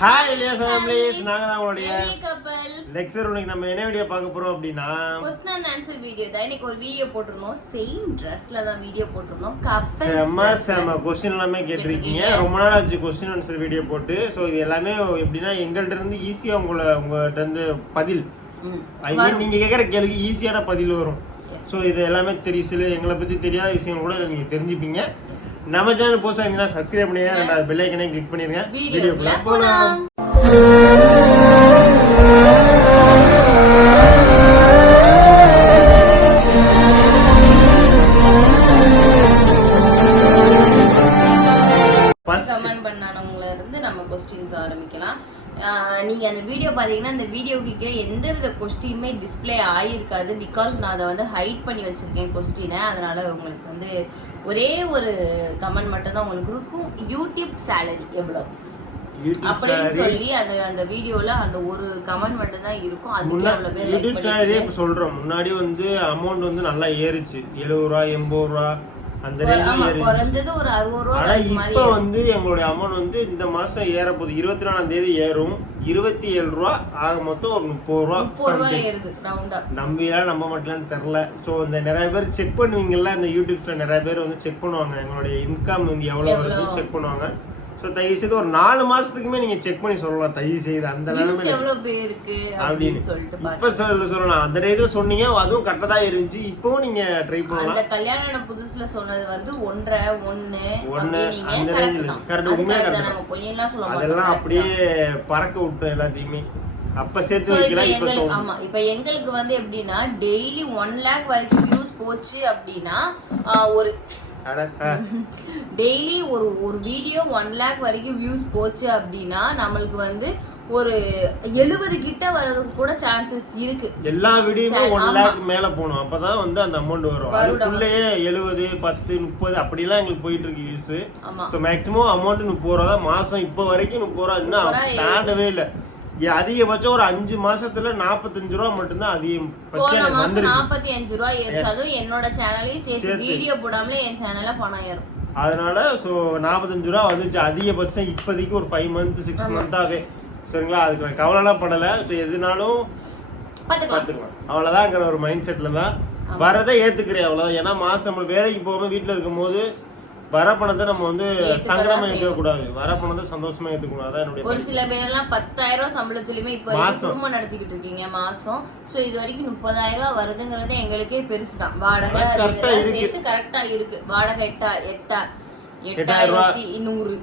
Hi இல்லையா families நாங்க தான் உங்களுடைய. லெக்சர் இன்னைக்கு நம்ம என்ன வீடியோ பார்க்க போறோம் அப்படின்னா Question and answer video தான். இன்னைக்கு ஒரு வீடியோ போட்டிருந்தோம். சேம் ட்ரெஸ்ல தான் வீடியோ போட்டிருந்தோம். செம்ம. செம்ம கொஸ்டின் எல்லாமே கேட்டிருக்கீங்க. ரொம்ப நாள் ஆச்சு கொஸ்டின் ஆன்சர் வீடியோ போட்டு. ஸோ இது எல்லாமே எப்படின்னா எங்கள்கிட்ட இருந்து ஈஸியாக உங்களை உங்கள்கிட்ட இருந்து பதில். நீங்கள் கேட்குற கேள்விக்கு ஈஸியான பதில் வரும். ஸோ இது எல்லாமே தெரியும் சில எங்களை பற்றி தெரியாத விஷயம் கூட நீங்கள் தெரிஞ்சுப்பீங்க. நம்ம சேனல் புதுசாக இருந்தீங்கன்னா சப்ஸ்கிரைப் பண்ணிடுங்க ரெண்டாவது பெல் ஐக்கனையும் கிளிக் பண்ணிடுங்க வீடியோக்குள்ள வீடியோக்குள்ள போகலாம் பாத்தீங்கன்னா அந்த வீடியோக்கு கீழே எந்த வித கொஸ்டினுமே டிஸ்ப்ளே ஆயிருக்காது. பிகாஸ் நான் அதை வந்து ஹைட் பண்ணி வச்சிருக்கேன் கொஸ்டினை. அதனால உங்களுக்கு வந்து ஒரே ஒரு கமெண்ட் மட்டும் தான் உங்களுக்கு இருக்கும். யூடியூப் சேலரி எவ்வளோ அப்படின்னு சொல்லி அந்த அந்த வீடியோல அந்த ஒரு கமெண்ட் மட்டும் தான் இருக்கும். அதுக்கு அவ்வளவு பேர் யூடியூப் சொல்றோம். முன்னாடி வந்து அமௌண்ட் வந்து நல்லா ஏறுச்சு. எழுபது ரூபா எண்பது ரூபா. அந்த குறைஞ்சது ஒரு அறுபது ரூபா இப்போ வந்து எங்களுடைய அமௌண்ட் வந்து இந்த மாசம் ஏற போகுது இருபத்தி நாலாம் தேதி ஏறும். இருபத்தி ஏழு ரூபா ஆக மொத்தம் ஒரு முப்பது ரூபா நம்பியா நம்ப மாட்டலான்னு தெரில. ஸோ இந்த நிறைய பேர் செக் பண்ணுவீங்கல்ல இந்த யூடியூப்ஸ்ல நிறைய பேர் வந்து செக் பண்ணுவாங்க. எங்களுடைய இன்கம் வந்து எவ்வளோ வருது எவ்வளோ? செக் பண்ணுவாங்க. ஸோ தயவு செய்து ஒரு நாலு மாசத்துக்குமே நீங்க செக் பண்ணி சொல்லலாம் தயவு செய்து அந்த நிலைமை அப்படின்னு சொல்லிட்டு பாருங்க இப்ப சொல்ல சொல்லலாம் அந்த டேட்ல சொன்னீங்க அதுவும் கரெக்டா தான் இருந்துச்சு இப்பவும் நீங்க ட்ரை பண்ணலாம் அந்த கல்யாணம் புதுசுல சொன்னது வந்து ஒன்றரை ஒண்ணு, அப்படின்னீங்க அந்த correct range ல. தான். correct, அது உண்மையா மாட்டோம். அதெல்லாம் அப்படியே. பறக்க விட்டோம் எல்லாத்தையுமே அப்ப சேர்த்து வைக்கலாம் இப்ப. ஆமா, இப்ப எங்களுக்கு வந்து எப்படின்னா டெய்லி ஒன் லேக் வரைக்கும் வியூஸ் போச்சு அப்படின்னா ஒரு. டெய்லி ஒரு ஒரு வீடியோ ஒன் லேக் வரைக்கும் வியூஸ் போச்சு அப்படின்னா நம்மளுக்கு வந்து ஒரு எழுபது கிட்ட வர்றதுக்கு கூட சான்சஸ் இருக்கு. எல்லா வீடியோமே ஒன். லேக் மேல போகணும். அப்பதான் வந்து அந்த அமௌண்ட் வரும். அதுக்குள்ளேயே எழுபது பத்து முப்பது அப்படிலாம் எங்களுக்கு போயிட்டு இருக்கு யூஸ் ஸோ மேக்ஸிமம் அமௌண்ட் முப்பது ரூபா தான். மாசம் இப்போ வரைக்கும் முப்பது ரூபா இன்னும் தாண்டவே இல்லை. அதிகபட்சம் ஒரு அஞ்சு மாசத்துல நாற்பத்தஞ்சு ரூபா மட்டும்தான் அதிகபட்சம் போன மாசம் நாற்பத்தி அஞ்சு ரூபா ஏறிச்சு அதுவும் என்னோட சேனலையும் சேர்த்து. வீடியோ போடாமலே என் சேனல்ல பணம் ஏறும். அதனால ஸோ நாற்பத்தஞ்சு ரூபா வந்துச்சு. அதிகபட்சம் இப்போதைக்கு ஒரு ஃபைவ் மந்த் சிக்ஸ் மந்த்தாகவே சரிங்களா? அதுக்கு நான் கவலைலாம் படலை. ஸோ எதுனாலும் பார்த்துக்கலாம் அவ்வளோதாங்கிற ஒரு மைண்ட் செட்டில் தான் வரதை ஏற்றுக்கிறேன் அவ்வளோதான் ஏன்னா மாதம் நம்ம வேலைக்கு போகாமல் வீட்டில் இருக்கும்போது வர பணத்தை நம்ம வந்து சங்கடமாக செய்யணும். ஏற்றுக்கக்கூடாது வர பணத்தை சந்தோஷமா ஏற்றுக்கணும் அதான் என்னுடைய ஒரு சில பேர்லாம் பத்தாயிரம் ரூபாய் சம்பளத்துலயுமே இப்ப. குடும்பம் நடத்திக்கிட்டு இருக்கீங்க மாசம். சோ இது வரைக்கும் முப்பதாயிரம் ரூபாய் வருதுங்கிறது எங்களுக்கே பெருசு தான் வாடகை. சேர்த்து கரெக்டா இருக்கு. வாடகை எட்டா எட்டா. எட்டாயிரத்தி நூறு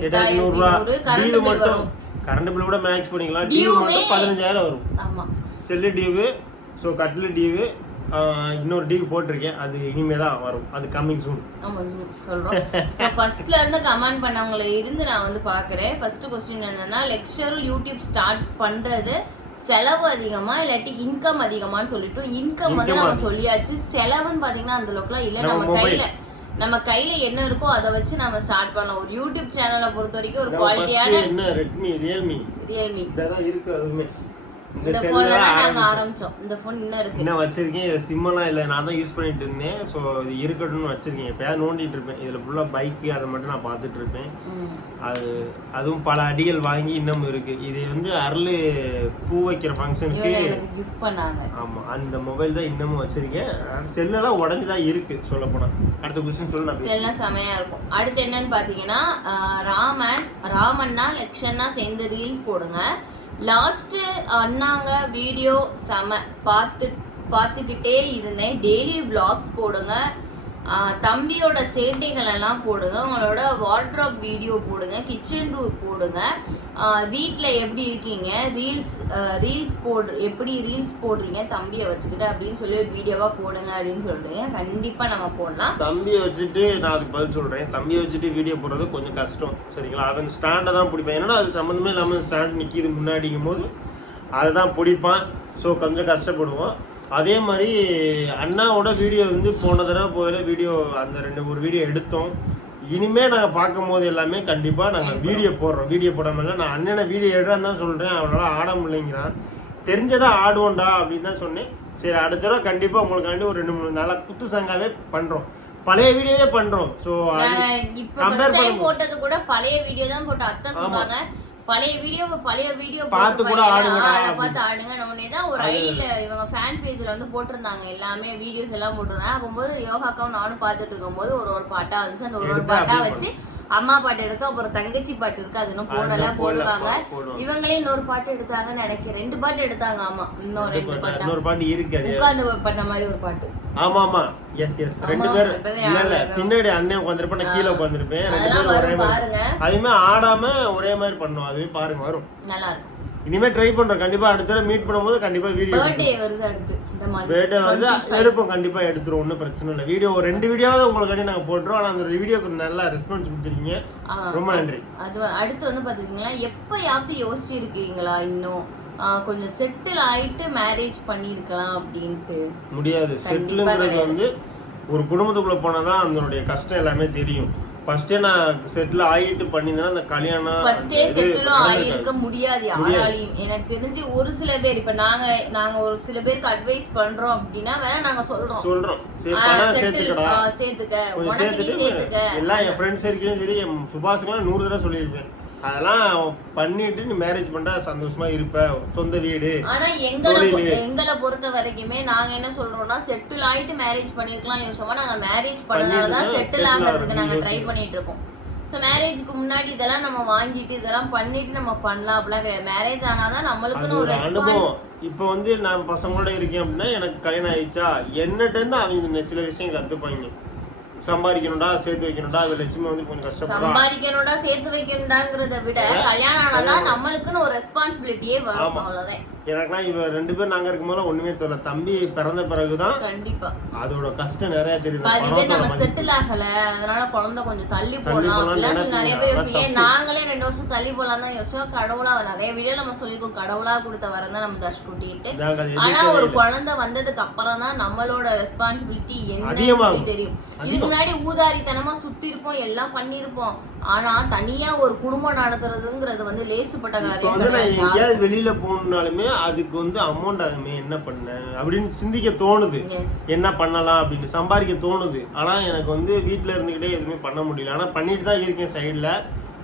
எட்டாயிரத்தி நூறு டியூ கரண்ட் பில் மட்டும். கரண்ட் பில் கூட மேட்ச் பண்ணிக்கலாம். டியூ மட்டும் பதினஞ்சாயிரம் வரும். ஆமா. செல்லு டியூவு ஸோ கட்லு டியூவு இன்னொரு டியூ போட்டிருக்கேன். அது இனிமே தான் வரும். அது கம்மிங் சூன் ஆமா zoom சொல்றோம். ஸோ ஃபர்ஸ்ட்ல இருந்து கமெண்ட் பண்ணவங்கள இருந்து நான் வந்து பாக்குறேன். ஃபர்ஸ்ட் கொஸ்டின் என்னன்னா லெக்சரும் யூடியூப் ஸ்டார்ட் பண்றது செலவு அதிகமா இல்லாட்டி இன்கம் அதிகமான்னு சொல்லிட்டு இன்கம் வந்து நம்ம. சொல்லியாச்சு. செலவுன்னு பாத்தீங்கன்னா அந்த அளவுக்குலாம் இல்ல. நம்ம. கையில நம்ம கையில என்ன இருக்கோ அதை வச்சு நம்ம ஸ்டார்ட் பண்ணலாம். ஒரு யூடியூப் சேனலை பொறுத்த வரைக்கும் ஒரு குவாலிட்டியான ரெட்மி ரியல்மி ரியல்மி இருக்கு அதுவுமே. இந்த இந்த செல்ல போன்ல தான் நாங்க ஆரம்பிச்சோம். இந்த போன் இன்னும் இருக்கு. என்ன வச்சிருக்கேன். இது சிம்மெல்லாம் இல்லை. நான் தான் யூஸ் பண்ணிட்டு இருந்தேன். ஸோ இது இருக்கட்டும்னு வச்சிருக்கேன். எப்பயாவது நோண்டிட்டு இருப்பேன். இதில் ஃபுல்லாக பைக்கு அதை மட்டும் நான் பார்த்துட்டு இருப்பேன். அது அதுவும் பல அடிகள் வாங்கி இன்னமும் இருக்கு. இது வந்து அருள் பூ வைக்கிற ஃபங்க்ஷனுக்கு கிஃப்ட் பண்ணாங்க. ஆமாம் அந்த மொபைல் தான் இன்னமும் வச்சிருக்கேன். செல்லெல்லாம் உடஞ்சி தான் இருக்கு சொல்ல போனால் அடுத்த கொஸ்டின் சொல்லு. எல்லாம் செமையா இருக்கும். அடுத்து என்னன்னு பாத்தீங்கன்னா ராமன் ராமன்னா லக்ஷன்னா சேர்ந்து ரீல்ஸ் போடுங்க. லாஸ்ட்டு அண்ணாங்க வீடியோ செம பார்த்து பார்த்துக்கிட்டே இருந்தேன். டெய்லி vlogs போடுங்க. தம்பியோட சேட்டைகள் எல்லாம் போடுங்க. உங்களோட வார்ட்ராப் வீடியோ போடுங்க. கிச்சன் டூர் போடுங்க. வீட்டில் எப்படி இருக்கீங்க? ரீல்ஸ் ரீல்ஸ் போடு எப்படி ரீல்ஸ் போடுறீங்க? தம்பியை வச்சுக்கிட்டு அப்படின்னு சொல்லி ஒரு வீடியோவாக போடுங்க அப்படின்னு சொல்றீங்க. கண்டிப்பாக நம்ம போடலாம். தம்பியை வச்சுட்டு நான் அதுக்கு பதில் சொல்கிறேன் தம்பியை வச்சுட்டு வீடியோ போடுறது கொஞ்சம் கஷ்டம். சரிங்களா? அதன் ஸ்டாண்டை தான் பிடிப்பேன். ஏன்னா அது சம்மந்தமே இல்லாமல் ஸ்டாண்ட் நிற்கிது முன்னாடிங்கும் போது அதை தான் பிடிப்பான். ஸோ கொஞ்சம் கஷ்டப்படுவோம். அதே மாதிரி அண்ணாவோட வீடியோ வந்து போன தடவை போயில வீடியோ அந்த ரெண்டு ஒரு வீடியோ எடுத்தோம். இனிமே நாங்கள் பார்க்கும் போது எல்லாமே கண்டிப்பாக நாங்கள் வீடியோ போடுறோம். வீடியோ போடாமல் நான் அண்ணனை வீடியோ எடுறான்னு தான் சொல்கிறேன் அவனால் ஆட முடியலைங்கிறான். தெரிஞ்சதா ஆடுவோம்டா அப்படின்னு தான் சொன்னேன். சரி அடுத்த தடவை கண்டிப்பாக உங்களுக்காண்டி ஒரு ரெண்டு மூணு நாளாக குத்து சங்காவே பண்ணுறோம் பழைய வீடியோவே பண்ணுறோம் ஸோ பண்ணும்போது- போட்டது கூட பழைய வீடியோ தான் போட்டோம் அத்தை சொன்னாங்க பழைய வீடியோ பழைய வீடியோ பார்த்து கூட ஆடுங்கடா அதை பார்த்து ஆடுங்க. உடனே தான் ஒரு ஐடியில இவங்க ஃபேன் பேஜ்ல வந்து போட்டிருந்தாங்க. எல்லாமே வீடியோஸ் எல்லாம் போட்டிருந்தாங்க. அப்போது யோகாக்காவும் நானும் பார்த்துட்டு இருக்கும்போது ஒரு ஒரு பாட்டா இருந்துச்சு அந்த ஒரு ஒரு பாட்டா வச்சு அம்மா பாட்டு எடுத்தோம் அப்புறம் தங்கச்சி பாட்டு இருக்கு அது இன்னும் போடல போடுவாங்க. இவங்களே இன்னொரு பாட்டு எடுத்தாங்கன்னு நினைக்கிறேன். ரெண்டு பாட்டு எடுத்தாங்க ஆமா. இன்னும் ரெண்டு பாட்டா இன்னொரு பாட்டு இருக்கு அது. உட்கார்ந்து பண்ண மாதிரி ஒரு பாட்டு. ஆமா ஆமா. எஸ் எஸ் ரெண்டு பேர் இல்ல. பின்னாடி அண்ணன் உட்காந்துருப்பேன் நான் கீழே உட்காந்துருப்பேன். ரெண்டு பேரும் ஒரே மாதிரி. பாருங்க. அதுவுமே ஆடாம ஒரே மாதிரி பண்ணோம். அதுவே பாருங்க வரும். நல்லா இருக்கும் இனிமே ட்ரை பண்றோம். கண்டிப்பா அடுத்த மீட் பண்ணும்போது கண்டிப்பா வீடியோ பர்த்டே வருது அடுத்து. இந்த மாதிரி. 25. எடுப்போம். கண்டிப்பா எடுத்துரும் ஒன்றும் பிரச்சனை இல்லை. வீடியோ ஒரு ரெண்டு வீடியோவாவது உங்களுக்கு நாங்க போட்டுறோம் ஆனா அந்த வீடியோக்கு நல்லா ரெஸ்பான்ஸ் கொடுத்துருக்கீங்க. ரொம்ப நன்றி. அது அடுத்து வந்து பாத்தீங்கன்னா எப்பயாவது யோசிச்சிருக்கீங்களா இன்னும்? ஆ, கொஞ்சம் செட்டில் ஆயிட்டு மேரேஜ் பண்ணியிருக்கலாம் அப்படின்ட்டு. முடியாது. செட்டிலுங்கிறது வந்து ஒரு குடும்பத்துக்குள்ள போனாதான் அதனுடைய கஷ்டம் எல்லாமே தெரியும். ஃபர்ஸ்டே நான் செட்டில் ஆகிட்டு பண்ணியிருந்தேன்னா அந்த கல்யாணம் ஃபர்ஸ்டே செட்டிலும். ஆகியிருக்க முடியாது யாராலையும் எனக்கு தெரிஞ்சு ஒரு சில பேர் இப்ப நாங்க நாங்க ஒரு சில பேருக்கு அட்வைஸ் பண்றோம் அப்படின்னா வேணா நாங்க சொல்றோம். சொல்றோம். சரி ஆ, பணம் settle- சேர்த்துக்கடா. ஆ, சேர்த்துக்க. உனக்கு நீ சேர்த்துக்க. எல்லாம் என் ஃப்ரெண்ட்ஸ் சர்க்கிளும் சரி என் சுபாஷுக்கெல்லாம் நூறு தடவை சொல்லியிருப்பேன். அதெல்லாம் பண்ணிட்டு நீ மேரேஜ் பண்ணா சந்தோஷமா இருப்ப. சொந்த வீடு. ஆனா எங்களை. எங்களை பொறுத்த வரைக்குமே நாங்க என்ன சொல்றோம்னா செட்டில் ஆயிட்டு மேரேஜ் பண்ணிருக்கலாம் யோசிச்சோமா நாங்க மேரேஜ் பண்ணனால தான் பண்ணிட்டு செட்டில் ஆகிறதுக்கு நாங்க ட்ரை. பண்ணிட்டு இருக்கோம் ஸோ மேரேஜ்க்கு முன்னாடி இதெல்லாம் நம்ம வாங்கிட்டு இதெல்லாம் பண்ணிட்டு நம்ம பண்ணலாம். அப்படிலாம் கிடையாது. மேரேஜ் ஆனாதான் நம்மளுக்குன்னு ஒரு அனுபவம். இப்போ வந்து நான் பசங்களோட இருக்கேன் அப்படின்னா எனக்கு கல்யாணம் ஆயிடுச்சா? என்னட்ட இருந்து அவங்க சில விஷயம் கத்துப்பாங்க. சம்பாதிக்கணும்டா சேர்த்து வைக்கணும்டா அது லட்சுமி வந்து கொஞ்சம் கஷ்டப்படுறா. சம்பாதிக்கணும்டா சேர்த்து வைக்கணும்டாங்கிறத விட கல்யாணம் ஆனாதான் நம்மளுக்குன்னு ஒரு ரெஸ்பான்சிபிலிட்டியே வரும். அவ்வளவுதான். எனக்குனா இவ ரெண்டு பேர் நாங்க இருக்கும்போது ஒண்ணுமே தெரியல. தம்பி பிறந்த பிறகுதான் கண்டிப்பா. அதோட கஷ்டம் நிறைய நம்ம மதிப்பு. செட்டில் ஆகல. அதனால குழந்தை கொஞ்சம் தள்ளி சொல்லி நிறைய பேர். யோசிப்பீங்க நாங்களே ரெண்டு வருஷம் தள்ளி போடலாம் தான் யோசிச்சோம். கடவுளா நிறைய வீடியோ நம்ம சொல்லிக்கோம் கடவுளா கொடுத்த வரம் தான் நம்ம தர்ஷ் கூட்டிட்டு ஆனா ஒரு. குழந்தை வந்ததுக்கு அப்புறம் தான் நம்மளோட ரெஸ்பான்சிபிலிட்டி. சொல்லி தெரியும். இதுக்கு முன்னாடி ஊதாரித்தனமா சுத்தி இருப்போம் எல்லாம் பண்ணிருப்போம் ஆனா தனியா ஒரு குடும்பம் நடத்துறதுங்கிறது வந்து லேசுப்பட்ட காரியம் எங்கேயாவது வெளியில போகணும்னாலுமே அதுக்கு வந்து அமௌண்ட் ஆகுமே என்ன பண்ண? அப்படின்னு சிந்திக்க தோணுது. என்ன பண்ணலாம் அப்படின்னு சம்பாதிக்க தோணுது. ஆனா எனக்கு வந்து வீட்ல இருந்துக்கிட்டே எதுவுமே பண்ண முடியல. ஆனா பண்ணிட்டு தான் இருக்கேன் சைடுல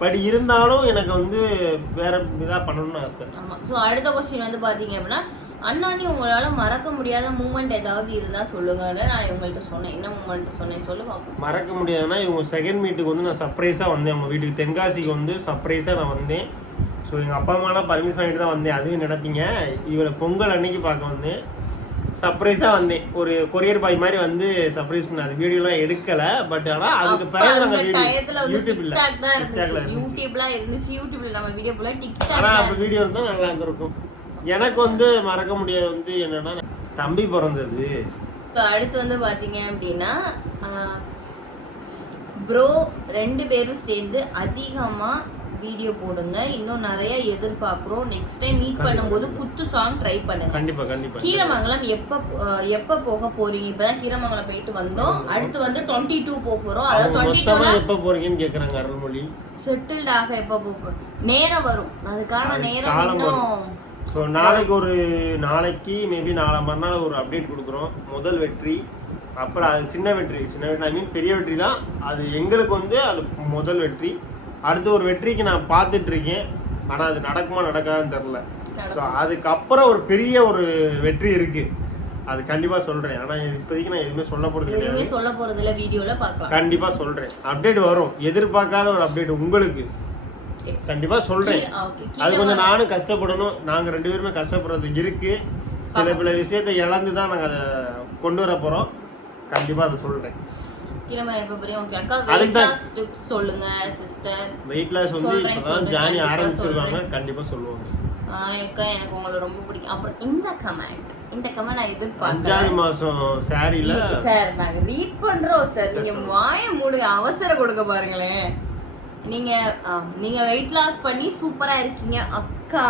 பட் இருந்தாலும் எனக்கு வந்து வேற இதா பண்ணணும்னு ஆசை. ஆமா. ஸோ அடுத்த கொஸ்டின் வந்து பாத்தீங்க அப்படின்னா அண்ணாணி உங்களால மறக்க முடியாத மூமெண்ட் ஏதாவது இருந்தா சொல்லுங்கன்னு நான் இவங்கள்ட்ட சொன்னேன். என்ன மூமெண்ட் சொன்னேன் சொல்லு பார்ப்போம் மறக்க முடியாதுன்னா இவங்க செகண்ட் மீட்டுக்கு வந்து நான் சர்ப்ரைஸாக வந்தேன். அவங்க வீட்டுக்கு தென்காசிக்கு வந்து சர்ப்ரைஸாக நான் வந்தேன். ஸோ எங்கள் அப்பா அம்மாலாம் பர்மிஷன் வாங்கிட்டு தான் வந்தேன். அதுவும் நினைப்பீங்க. இவளை பொங்கல் அன்னைக்கு பார்க்க வந்தேன். சர்ப்ரைஸாக வந்தேன். ஒரு கொரியர் பாய் மாதிரி வந்து சர்ப்ரைஸ் பண்ண அது வீடியோலாம் எடுக்கலை. பட் ஆனால் அதுக்கு பிறகு அந்த நாங்கள் வீடியோ டயத்துல வந்து யூடியூப் இல்லை டிக்டாக் தான் டிக்டாக்ல இருந்துச்சு. யூடியூப்ல நம்ம வீடியோ போல டிக்டாக் ஆனால் வீடியோ இருந்தால் நல்லா இருந்திருக்கும். எனக்கு வந்து மறக்க முடியாது வந்து என்னன்னா தம்பி பிறந்தது. இப்போ அடுத்து வந்து பாத்தீங்க அப்படின்னா ப்ரோ ரெண்டு பேரும் சேர்ந்து அதிகமா வீடியோ போடுங்க. இன்னும் நிறைய எதிர்பார்க்குறோம். நெக்ஸ்ட் டைம் மீட் பண்ணும்போது குத்து சாங் ட்ரை பண்ணுங்க. கண்டிப்பாக கண்டிப்பாக கீரமங்கலம் எப்ப எப்ப போக போறீங்க? இப்பதான் கீரமங்கலம் போயிட்டு வந்தோம். அடுத்து வந்து டுவெண்ட்டி டூ போக போறோம். அதாவது டுவெண்ட்டி டூல எப்போ போகிறீங்கன்னு கேட்குறாங்க அருள்மொழி. செட்டில்ட் ஆக எப்ப போக நேரம் வரும். அதுக்கான அது நேரம் இன்னும் ஸோ நாளைக்கு ஒரு நாளைக்கு மேபி நாளை மறுநாள் ஒரு அப்டேட் கொடுக்குறோம். முதல் வெற்றி அப்புறம் அது சின்ன வெற்றி. சின்ன வெற்றி ஐ மீன் பெரிய வெற்றி தான். அது எங்களுக்கு வந்து அது முதல் வெற்றி. அடுத்து ஒரு வெற்றிக்கு நான் பார்த்துட்டு இருக்கேன் ஆனால் அது நடக்குமா நடக்காதுன்னு தெரில ஸோ அதுக்கப்புறம் ஒரு பெரிய ஒரு வெற்றி இருக்கு. அது கண்டிப்பாக சொல்கிறேன் ஆனால் இப்போதைக்கு நான் எதுவுமே சொல்ல போகிறது கிடையாது. சொல்ல போறது இல்ல வீடியோல பார்க்கலாம். கண்டிப்பாக சொல்கிறேன் அப்டேட் வரும். எதிர்பார்க்காத ஒரு அப்டேட் உங்களுக்கு. கண்டிப்பாக சொல்கிறேன் கீ- okay, அது கொஞ்சம் நானும் கஷ்டப்படணும். நாங்க ரெண்டு பேருமே கஷ்டப்படுறது இருக்கு. சில பல விஷயத்தை இழந்து தான் நாங்க அதை கொண்டு வர போறோம். கண்டிப்பா அதை சொல்றேன். டிப்ஸ் சொல்லுங்க சிஸ்டர் வெயிட் லாஸ் வந்து சொல்றேன், சொல்றேன், ஜானி கண்டிப்பா சொல்றேன். கண்டிப்பா சொல்லுவாங்க. அக்கா எனக்கு உங்களை ரொம்ப பிடிக்கும். அப்புறம் இந்த கமெண்ட் இந்த கமெண்ட் நான் அஞ்சாவது மாசம் சாரியில சார் நாங்க ரீட் பண்றோம் சார். நீங்க வாய மூடுங்க அவசரம் கொடுக்க பாருங்களேன். நீங்க ஆ, நீங்க வெயிட் லாஸ் பண்ணி சூப்பரா இருக்கீங்க. அக்கா.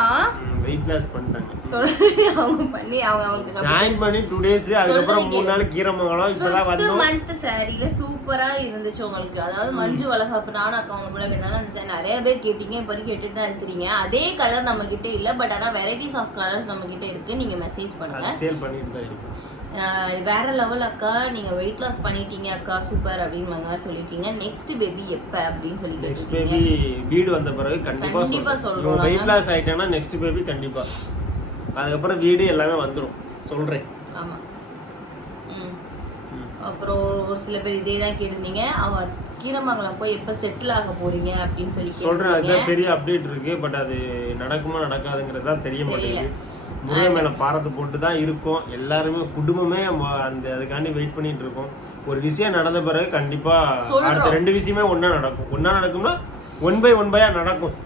வெயிட் லாஸ் பண்ணிட்டாங்க சொல்றது அவங்க பண்ணி அவங்க அவங்களுக்கு ஜாயின் பண்ணி டூ டேஸ் அதுக்கப்புறம் மூணு நாள் கீரமங்கலம் இப்பதான் வந்தோம். மந்த் சாரியில சூப்பரா இருந்துச்சு உங்களுக்கு. அதாவது மஞ்சு வளகாப்பு. நானும் அக்கா உங்க கூட கேட்டாலும் அந்த saree நிறைய பேர் கேட்டீங்க. இப்போ கேட்டுட்டு தான் இருக்கிறீங்க. அதே கலர் நம்ம கிட்ட இல்ல பட் ஆனா வெரைட்டிஸ் ஆஃப் கலர்ஸ் நம்ம கிட்ட இருக்கு. நீங்க மெசேஜ் பண்ணுங்க. சேல் பண்ணிட்டு தான் இருக்கும். ஆஹ் வேற லெவல் அக்கா நீங்க வெயிட் லாஸ் பண்ணிட்டீங்க அக்கா சூப்பர் அப்படின்னு மாதிரி சொல்லியிருக்கீங்க நெக்ஸ்ட் பேபி எப்ப அப்படின்னு சொல்லி நெக்ஸ்ட் பேபி வீடு வந்த பிறகு கண்டிப்பா கண்டிப்பா சொல்றேன். சொல்றோம் வெயிட். லாஸ் ஆயிட்டாங்கன்னா நெக்ஸ்ட் பேபி கண்டிப்பா. அதுக்கப்புறம் வீடு எல்லாமே வந்துடும் சொல்றேன். ஆமா. ம். ம். அப்புறம் ஒரு சில பேர் இதே தான் கேட்டிருந்தீங்க. அவ கீரமங்கலம் போய் எப்ப செட்டில் ஆக போறீங்க அப்படின்னு சொல்லி கேட்டிருந்தீங்க. அதுதான் பெரிய அப்டேட் இருக்கு. பட் அது நடக்குமா நடக்காதுங்கிறது தான் தெரிய மாட்டேங்குது. முருகன் மேல பாரத்தை போட்டு தான் இருக்கோம். எல்லாருமே குடும்பமே அந்த அதுக்காண்டி வெயிட் பண்ணிட்டு இருக்கோம். ஒரு விஷயம் நடந்த பிறகு கண்டிப்பா. அடுத்த ரெண்டு விஷயமே ஒண்ணா நடக்கும். ஒண்ணா நடக்கும்னா ஒன் பை ஒன் பையா நடக்கும்.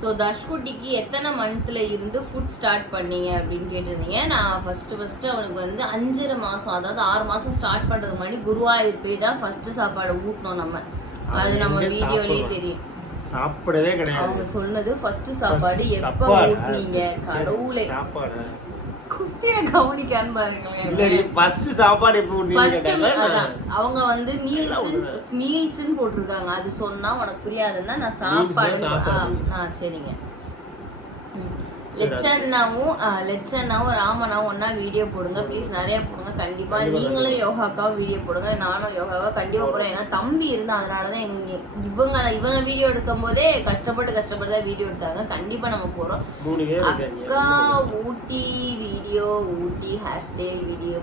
ஸோ தர்ஷ்குட்டிக்கு எத்தனை மந்த்ல இருந்து ஃபுட் ஸ்டார்ட் பண்ணீங்க அப்படின்னு கேட்டிருந்தீங்க. நான் ஃபர்ஸ்ட் ஃபர்ஸ்ட் அவனுக்கு வந்து அஞ்சரை மாசம் அதாவது ஆறு மாசம் ஸ்டார்ட் பண்றதுக்கு முன்னாடி குருவாயூர் போய் தான் ஃபர்ஸ்ட் சாப்பாடு ஊட்டினோம் நம்ம. அது நம்ம வீடியோலயே? தெரியும். சாப்பிடவே கிடையாது. அவங்க சொன்னது ஃபர்ஸ்ட் சாப்பாடு எப்ப? ஊட்டுனீங்க? கடவுளே. சாப்பாடா. குஸ்டினை கவனிக்கான்னு பாருங்களேன். இல்லடி ஃபர்ஸ்ட் சாப்பாடு எப்போ ஃபர்ஸ்ட் அதான். அவங்க வந்து மீல்ஸ் மீல்ஸ்னு போட்டிருக்காங்க. அது சொன்னா உனக்கு புரியாதுன்னா நான் சாப்பாடு சாப்பாடு. ஆ சரிங்க. ம். லெச்சண்ணாவும் ஆ, லெச்சண்ணாவும் ராமனாவும் ஒண்ணா வீடியோ போடுங்க. ப்ளீஸ் நிறைய போடுங்க. கண்டிப்பா நீங்களும் யோகாக்காவும் வீடியோ போடுங்க. நானும் யோகாவா கண்டிப்பா போறேன். ஏன்னா தம்பி இருந்தா அதனாலதான் எங்க இவங்க இவங்க வீடியோ எடுக்கும் போதே கஷ்டப்பட்டு கஷ்டப்பட்டு தான் வீடியோ எடுத்தாங்க. கண்டிப்பா நம்ம இருக்காங்க. அக்கா Ooty video Ooty hair style video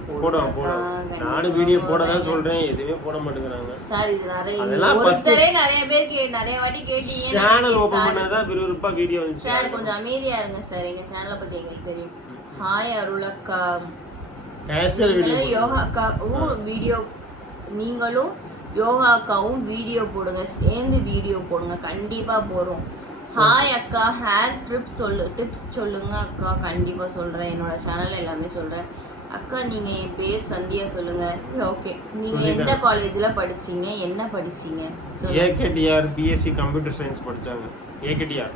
நானும் வீடியோ போட தான் சொல்றேன். எதுவுமே போட மாட்டேங்கிறாங்க. சார் இது நிறைய ஒருத்தரே நிறைய பேர் கே நிறைய வாட்டி கேட்டீங்க. சேனல் பண்ணாதான் வீடியோ சார் கொஞ்சம் அமைதியா இருங்க சார். எங்க சேனலை பத்தி எங்களுக்கு தெரியும். ஹாய் அருள் அக்கா கேஷுவல் வீடியோ நீங்களும் யோகா அக்காவும் வீடியோ நீங்களும் யோகா அக்காவும் வீடியோ போடுங்க. சேர்ந்து வீடியோ போடுங்க. கண்டிப்பா போறோம். ஹாய் அக்கா. ஹேர் ட்ரிப்ஸ் சொல்லு டிப்ஸ் சொல்லுங்க அக்கா. கண்டிப்பா சொல்றேன். என்னோட சேனல் எல்லாமே சொல்றேன். அக்கா நீங்க என் பேர் சந்தியா சொல்லுங்க. ஓகே நீங்க எந்த காலேஜ்ல படிச்சீங்க? என்ன படிச்சீங்க? ஏகேடிஆர் பிஎஸ்சி கம்ப்யூட்டர் சயின்ஸ் படிச்சாங்க. AKDR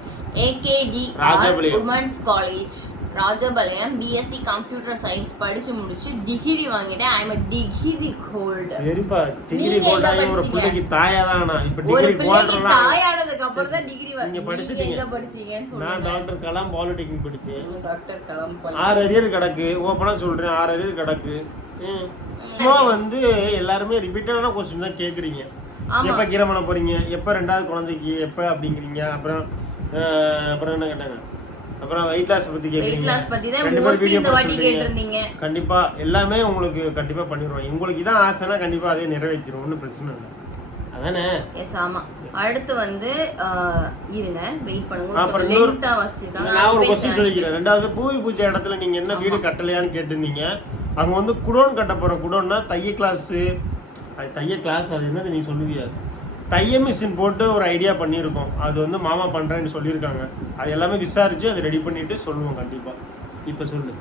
AKD. Women's college Rajapalayam. BSc computer science படிச்சு முடிச்சு டிகிரி வாங்கிட்டேன். ஐ எம் டிகிரி ஹோல்டர் சரிப்பா டிகிரி போட்டாங்க ஒரு படிச்சீங்க? பிள்ளைக்கு தாயா தான் நான் இப்ப டிகிரி போடுறேன் தாயானதுக்கு அப்புறம் தான் டிகிரி நீங்க நீங்க படிச்சிட்டீங்க. எங்க படிச்சீங்கன்னு நான் சொல்லுங்க டாக்டர் கலாம் பாலிடெக்னிக் படிச்சேன். டாக்டர் கலாம் ஆறு அரியர் கிடக்கு. ஓப்பனா சொல்றேன். ஆறு அரியர் கிடக்கு. இப்போ வந்து எல்லாருமே ரிப்பீட்டடான கொஸ்டின் தான் கேக்குறீங்க. எப்ப கீரமண போறீங்க? எப்ப ரெண்டாவது குழந்தைக்கு? எப்ப அப்படிங்கிறீங்க? அப்புறம் அப்புறம் என்ன கேட்டாங்க? அப்புறம் வெயிட் லாஸ் பத்தி கேக்குறீங்க. கண்டிப்பா எல்லாமே உங்களுக்கு கண்டிப்பா பண்ணிடுவோம். உங்களுக்கு இதான் ஆசைனா கண்டிப்பா அதே நிறைவேற்றிடும் ஒன்றும் பிரச்சனை இல்லை. அதானே? எஸ் ஆமா. அடுத்து வந்து இருங்க. வெயிட் பண்ணுங்க. அப்புறம் லென்த்தா நான் ஒரு சொல்லிக்கிறேன். ரெண்டாவது பூமி பூஜை இடத்துல நீங்க என்ன வீடு கட்டலையான்னு கேட்டிருந்தீங்க. அங்க வந்து குடோன் கட்ட போறோம். குடோன்னா தைய கிளாஸ் அது தைய கிளாஸ் அது என்னது நீ சொல்லுவியா தைய மிஷின் போட்டு ஒரு ஐடியா பண்ணியிருக்கோம். அது வந்து மாமா பண்றேன்னு சொல்லியிருக்காங்க. அது எல்லாமே விசாரிச்சு அதை ரெடி பண்ணிட்டு சொல்லுவோம் கண்டிப்பா. இப்ப சொல்லு.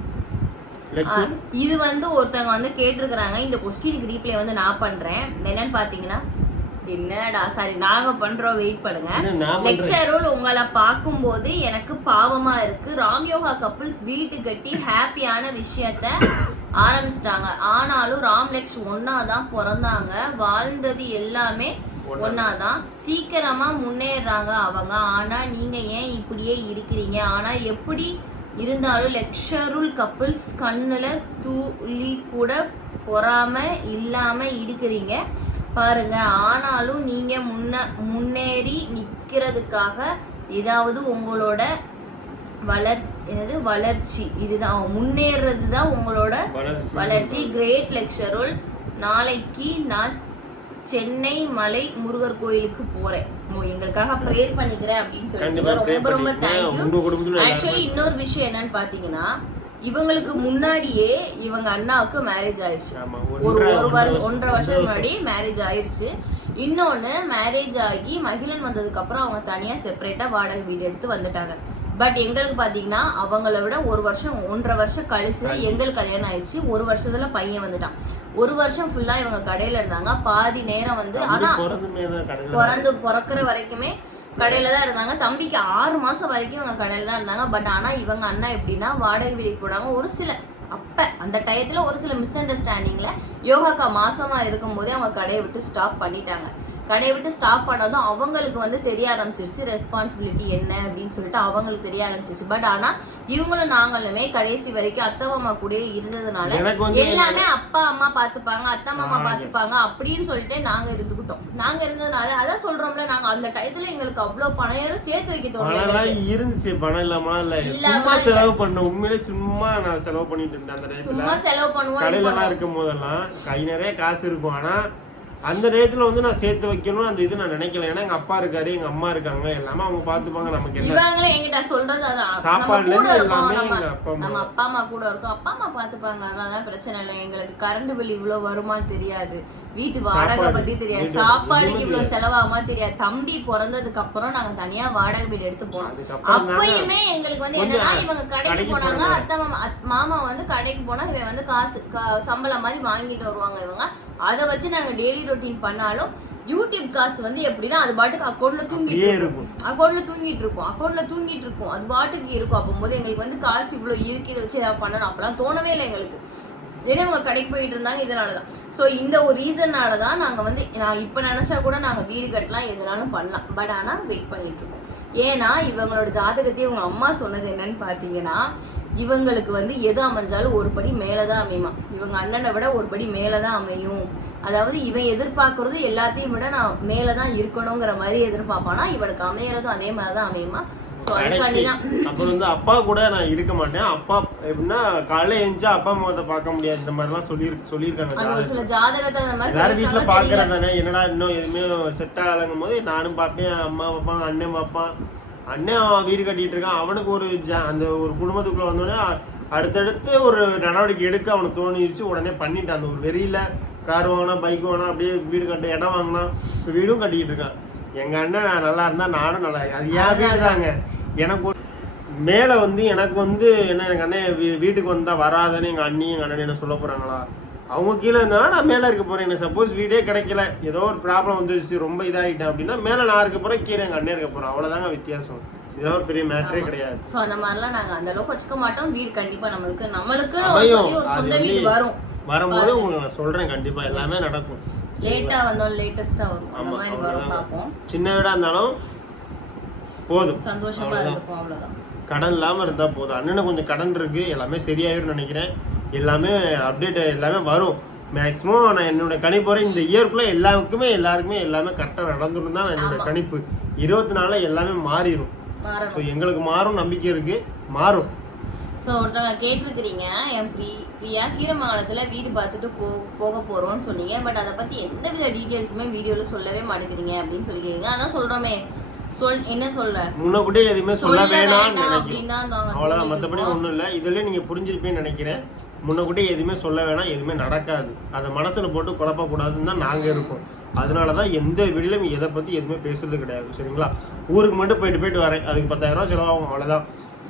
இது வந்து ஒருத்தவங்க வந்து கேட்டிருக்கிறாங்க. இந்த கொஸ்டினுக்கு ரீப்ளை வந்து நான் பண்றேன். என்னன்னு பாத்தீங்கன்னா என்னடா சாரி நாங்க பண்றோம் வெயிட் பண்ணுங்க? லெக்சரோல் உங்களை பார்க்கும்போது எனக்கு பாவமா இருக்கு. ராம்யோகா கப்பிள்ஸ் வீட்டு கட்டி ஹாப்பியான விஷயத்த ஆரம்பிச்சிட்டாங்க. ஆனாலும் ராம் லெக்ஸ் ஒன்னா தான் பிறந்தாங்க. வாழ்ந்தது எல்லாமே ஒன்னா தான் சீக்கிரமா முன்னேறாங்க அவங்க. ஆனா நீங்க ஏன் இப்படியே இருக்கிறீங்க? ஆனா எப்படி இருந்தாலும் லெக்சருல் கப்பிள்ஸ் கண்ணுல துளி கூட பொறாம இல்லாம இருக்கிறீங்க. பாருங்க ஆனாலும் நீங்க முன்ன முன்னேறி நிக்கிறதுக்காக ஏதாவது உங்களோட வளர் என்னது? வளர்ச்சி. இதுதான். முன்னேறது தான் உங்களோட வளர்ச்சி. கிரேட் லெக்சருல் நாளைக்கு நான் சென்னை மலை முருகர் கோயிலுக்கு போறேன். எங்களுக்காக ப்ரேயர் பண்ணிக்கிறேன் அப்படின்னு pray ரொம்ப ரொம்ப. தேங்க்யூ ஆக்சுவலி இன்னொரு விஷயம் என்னன்னு பாத்தீங்கன்னா இவங்களுக்கு முன்னாடியே இவங்க அண்ணாவுக்கு மேரேஜ் ஆயிடுச்சு. ஒரு ஒரு வருஷம் ஒன்றரை வருஷம் முன்னாடி மேரேஜ் ஆயிடுச்சு. இன்னொன்னு மேரேஜ் ஆகி மகிழன் வந்ததுக்கு அப்புறம் அவங்க தனியா செப்பரேட்டா வாடகை வீடு எடுத்து வந்துட்டாங்க. பட் எங்களுக்கு பாத்தீங்கன்னா அவங்கள விட ஒரு வருஷம் ஒன்றரை வருஷம் கழிச்சு எங்களுக்கு கல்யாணம் ஆயிடுச்சு. ஒரு வருஷத்துல பையன் வந்துட்டான். ஒரு வருஷம் ஃபுல்லா இவங்க கடையில இருந்தாங்க. பாதி நேரம் வந்து ஆனா பிறந்து பிறக்கிற வரைக்குமே கடையில தான் இருந்தாங்க. தம்பிக்கு ஆறு மாசம் வரைக்கும் இவங்க கடையில தான் இருந்தாங்க. பட் ஆனா இவங்க அண்ணா எப்படின்னா வாடகை வீட்டுக்கு போனாங்க. ஒரு சில அப்ப அந்த டயத்துல ஒரு சில மிஸ் அண்டர்ஸ்டாண்டிங்ல யோகாக்கா மாசமா இருக்கும்போதே அவங்க கடையை விட்டு ஸ்டாப் பண்ணிட்டாங்க. கடையை விட்டு ஸ்டாப் பண்ணதும் அவங்களுக்கு வந்து தெரிய ஆரம்பிச்சிருச்சு ரெஸ்பான்சிபிலிட்டி என்ன அப்படின்னு சொல்லிட்டு அவங்களுக்கு தெரிய ஆரம்பிச்சிருச்சு பட் ஆனா இவங்களும் நாங்களுமே கடைசி வரைக்கும் அத்தை மாமா கூடயே இருந்ததுனால எல்லாமே அப்பா அம்மா பாத்துப்பாங்க அத்தை மாமா yes. பாத்துப்பாங்க அப்படின்னு சொல்லிட்டு நாங்க இருந்துக்கிட்டோம் நாங்க இருந்ததுனால அதான் சொல்றோம்ல நாங்க அந்த டயத்துல எங்களுக்கு அவ்வளவு பணம் சேர்த்து வைக்க தோணல. இருந்துச்சு பணம் இல்லாம இல்ல சும்மா. செலவு பண்ண உண்மையிலே சும்மா நான் செலவு பண்ணிட்டு இருந்தேன் அந்த சும்மா செலவு பண்ணுவோம். இருக்கும் போதெல்லாம் கை நிறைய காசு இருக்கும் ஆனா அந்த நேரத்துல வந்து நான் சேர்த்து வைக்கணும் அந்த இது நான் நினைக்கல. ஏன்னா எங்க அப்பா இருக்காரு எங்க அம்மா இருக்காங்க எல்லாமே அவங்க பாத்துப்பாங்க நமக்கு இவங்களே என்கிட்ட சொல்றது அதான். சாப்பாடுல இருந்து எல்லாமே எங்க அப்பா அம்மா. நம்ம அப்பா அம்மா கூட இருக்கோம். அப்பா அம்மா பாத்துப்பாங்க. அதனாலதான் பிரச்சனை இல்லை. எங்களுக்கு கரண்ட் பில் இவ்வளவு வருமான்னு தெரியாது. வீட்டு வாடகை பத்தி தெரியாது. சாப்பாடுக்கு இவ்வளவு செலவாகுமா தெரியாது. தம்பி பிறந்ததுக்கு அப்புறம் நாங்க தனியா வாடகை வீடு எடுத்து போனோம். அப்பயுமே எங்களுக்கு வந்து என்னன்னா இவங்க கடைக்கு போனாங்க. அத்தை மாமா மாமா வந்து கடைக்கு போனா இவன் வந்து காசு சம்பளம் மாதிரி வாங்கிட்டு வருவாங்க இவங்க. அதை வச்சு நாங்க டெய்லி ரொட்டீன் பண்ணாலும் யூடியூப் காசு வந்து எப்படின்னா அது பாட்டுக்கு அக்கௌண்ட்ல தூங்கிட்டு இருக்கும். அக்கௌண்ட்ல தூங்கிட்டு இருக்கும். அக்கௌண்ட்ல தூங்கிட்டு இருக்கும். அது பாட்டுக்கு இருக்கும். அப்போது எங்களுக்கு வந்து காசு இவ்வளவு இருக்கு இதை வச்சு ஏதாவது பண்ணணும். அப்பெல்லாம் தோணவே இல்லை எங்களுக்கு. ஏன்னா இவங்க கடைக்கு போயிட்டு இருந்தாங்க இதனால தான் ஸோ இந்த ஒரு ரீசன்னால தான் நாங்கள் வந்து நான் இப்போ நினச்சா கூட நாங்கள் வீடு கட்டலாம் எதுனாலும் பண்ணலாம். பட் ஆனால் வெயிட் பண்ணிட்டு இருக்கோம். ஏன்னா இவங்களோட ஜாதகத்தை இவங்க அம்மா சொன்னது என்னன்னு பார்த்தீங்கன்னா இவங்களுக்கு வந்து எது அமைஞ்சாலும் ஒரு படி மேலே தான் அமையுமா? இவங்க அண்ணனை விட ஒரு படி மேலே தான் அமையும். அதாவது இவன் எதிர்பார்க்கறது எல்லாத்தையும் விட நான் மேலே தான் இருக்கணுங்கிற மாதிரி எதிர்பார்ப்பானா இவனுக்கு அமையிறதும் அதே மாதிரி தான் அமையுமா? அப்புறம் வந்து அப்பா கூட நான் இருக்க மாட்டேன். அப்பா எப்படின்னா காலையில எழுந்தா அப்பா முகத்தை பார்க்க முடியாது. இந்த மாதிரிலாம் சொல்லி சொல்லியிருக்காங்க மாதிரி எல்லாரும் வீட்டுல. பாக்குறது தானே. என்னடா இன்னும் எதுவுமே செட் ஆகலங்கும் போது நானும் பார்ப்பேன் அம்மா பார்ப்பான் அண்ணன் பார்ப்பான். அண்ணன் அவன் வீடு கட்டிட்டு இருக்கான். அவனுக்கு ஒரு அந்த ஒரு குடும்பத்துக்குள்ள வந்தோடனே அடுத்தடுத்து ஒரு நடவடிக்கை எடுக்க அவனுக்கு தோணிடுச்சு உடனே பண்ணிட்டான். அந்த ஒரு வெறியில கார் வாங்கினா பைக் வாங்கினா அப்படியே வீடு கட்ட இடம் வாங்கினா வீடும் கட்டிக்கிட்டு இருக்கான். எங்க அண்ணன் நான் நல்லா இருந்தா நானும் நல்லா அது ஏன் வீடு தாங்க. எனக்கு மேலே வந்து எனக்கு வந்து என்ன எங்கள் அண்ணன் வீ- வீட்டுக்கு வந்தா வராதுன்னு எங்கள் அண்ணி எங்கள் அண்ணன் என்ன சொல்ல போகிறாங்களா அவங்க கீழே இருந்தாலும் நான் மேலே இருக்க போகிறேன் எனக்கு சப்போஸ் வீடே கிடைக்கல. ஏதோ ஒரு ப்ராப்ளம் வந்துருச்சு ரொம்ப இதாகிட்டேன் அப்படின்னா மேலே நான் இருக்க போகிறேன் கீழே எங்கள் அண்ணன் இருக்க போகிறேன் அவ்வளோதாங்க வித்தியாசம். இதெல்லாம் ஒரு பெரிய மேட்டரே கிடையாது. ஸோ அந்த மாதிரிலாம் நாங்க அந்த அளவுக்கு வச்சுக்க மாட்டோம். வீடு கண்டிப்பா நம்மளுக்கு நம்மளுக்கு ஒரு சொந்த வீடு வரும். வரும்போது உங்களுக்கு நான் சொல்கிறேன் கண்டிப்பாக எல்லாமே நடக்கும். லேட்டா வந்தோம் லேட்டஸ்டா வரும் அந்த மாதிரி வரும் அவ்வளவுதான். பார்ப்போம். சின்ன வீடாக இருந்தாலும் போதும். சந்தோஷமா. இருந்துக்கும் அவ்வளவுதான். கடன் இல்லாமல் இருந்தால் போதும். அண்ணனுக்கு கொஞ்சம் கடன் இருக்கு. எல்லாமே சரியாயிரும்னு நினைக்கிறேன். எல்லாமே அப்டேட் எல்லாமே வரும். மேக்ஸிமம் நான் என்னோட கணிப்பு இந்த இயர்க்குள்ளே எல்லாருக்குமே எல்லாருக்குமே எல்லாமே கரெக்டாக நடந்துடும் தான் என்னோட. கணிப்பு. இருபத்தி நாலில் எல்லாமே மாறிடும் ஸோ எங்களுக்கு மாறும் நம்பிக்கை இருக்கு. மாறும். ஸோ ஒருத்தவங்க கேட்டிருக்கிறீங்க என் ப்ரீ பிரியா கீரமங்கலத்துல வீடு பார்த்துட்டு போ போக போறோம்னு சொன்னீங்க. பட் அதை பத்தி எந்த வித டீட்டெயில்ஸுமே வீடியோல சொல்லவே மாட்டேங்கிறீங்க அப்படின்னு சொல்லிக்கிறீங்க. அதான் சொல்றோமே. சொல் என்ன சொல்ற? முன்னக்கூட்டியே எதுவுமே சொல்ல வேணாம்னு நினைக்கிறேன் அவ்வளோதான் மற்றபடி. ஒன்றும் இல்லை. இதில் நீங்கள் புரிஞ்சிருப்பேன்னு நினைக்கிறேன். முன்னக்கூட்டியே எதுவுமே சொல்ல வேணாம். எதுவுமே நடக்காது. அதை மனசில் போட்டு குழப்பக்கூடாதுன்னு தான் நாங்கள் இருக்கோம். அதனால தான் எந்த வீடிலும் எதை பற்றி எதுவுமே பேசுறது கிடையாது. சரிங்களா? ஊருக்கு மட்டும் போயிட்டு போயிட்டு வரேன். அதுக்கு பத்தாயிரம் ரூபா செலவாகும். அவ்வளோதான்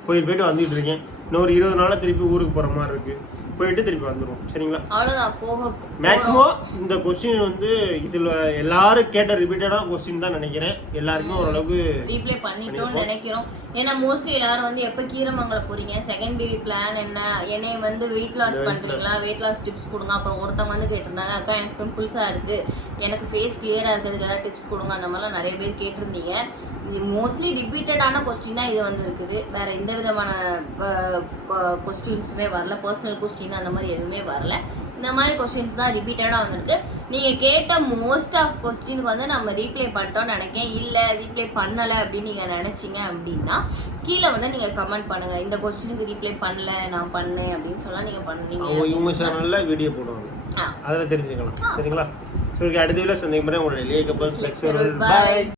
போயிட்டு போயிட்டு வந்துட்டு இருக்கேன். இன்னும் ஒரு இருபது நாளில் திருப்பி ஊருக்கு போகிற மாதிரி இருக்குது போயிட்டு திருப்பி வந்துடுவோம் சரிங்களா? அவ்வளவுதான் போக மேக்ஸிமம் இந்த கொஸ்டின் வந்து இதில் எல்லாரும் கேட்ட ரிப்பீட்டடான கொஸ்டின் தான் நினைக்கிறேன். எல்லாருக்குமே ஓரளவுக்கு ரீப்ளே பண்ணிட்டோம்னு. நினைக்கிறோம். ஏன்னா மோஸ்ட்லி எல்லாரும் வந்து எப்போ கீரமங்கலம் போறீங்க? செகண்ட் பேபி பிளான் என்ன? என்னை வந்து வெயிட் லாஸ் பண்றீங்களா? வெயிட் லாஸ் டிப்ஸ் கொடுங்க. அப்புறம் ஒருத்தவங்க வந்து கேட்டிருந்தாங்க அக்கா எனக்கு பிம்பிள்ஸா இருக்கு. எனக்கு ஃபேஸ் கிளியரா இருக்கிறதுக்கு ஏதாவது டிப்ஸ் கொடுங்க. அந்த மாதிரிலாம் நிறைய பேர் கேட்டிருந்தீங்க. இது மோஸ்ட்லி ரிப்பீட்டடான கொஸ்டின் தான் இது வந்து இருக்குது வேற எந்த விதமான கொஸ்டின்ஸுமே வரல. பர்சனல் கொஸ்டின் அந்த மாதிரி எதுவுமே வரல. இந்த மாதிரி கொஸ்டின்ஸ் தான் ரிப்பீட்டடாக வந்திருக்கு. நீங்கள் கேட்ட மோஸ்ட் ஆஃப் கொஸ்டினுக்கு வந்து நம்ம ரீப்ளே பண்ணிட்டோம்னு நினைக்கிறேன். இல்லை ரீப்ளே பண்ணலை அப்படின்னு நீங்கள் நினச்சிங்க அப்படின்னா கீழே வந்து நீங்கள் கமெண்ட் பண்ணுங்கள் இந்த கொஸ்டினுக்கு ரீப்ளே பண்ணல நான் பண்ணேன் அப்படின்னு சொன்னா நீங்கள் பண்ணீங்க இவங்க அப்படின்னு சேனலில் வீடியோ போடுவாங்க. அதில் தெரிஞ்சுக்கலாம். சரிங்களா? சரி அடுத்த வீடியோ சந்திக்கும் உங்களுடைய கப்பல்ஸ் லெக்சர். பாய்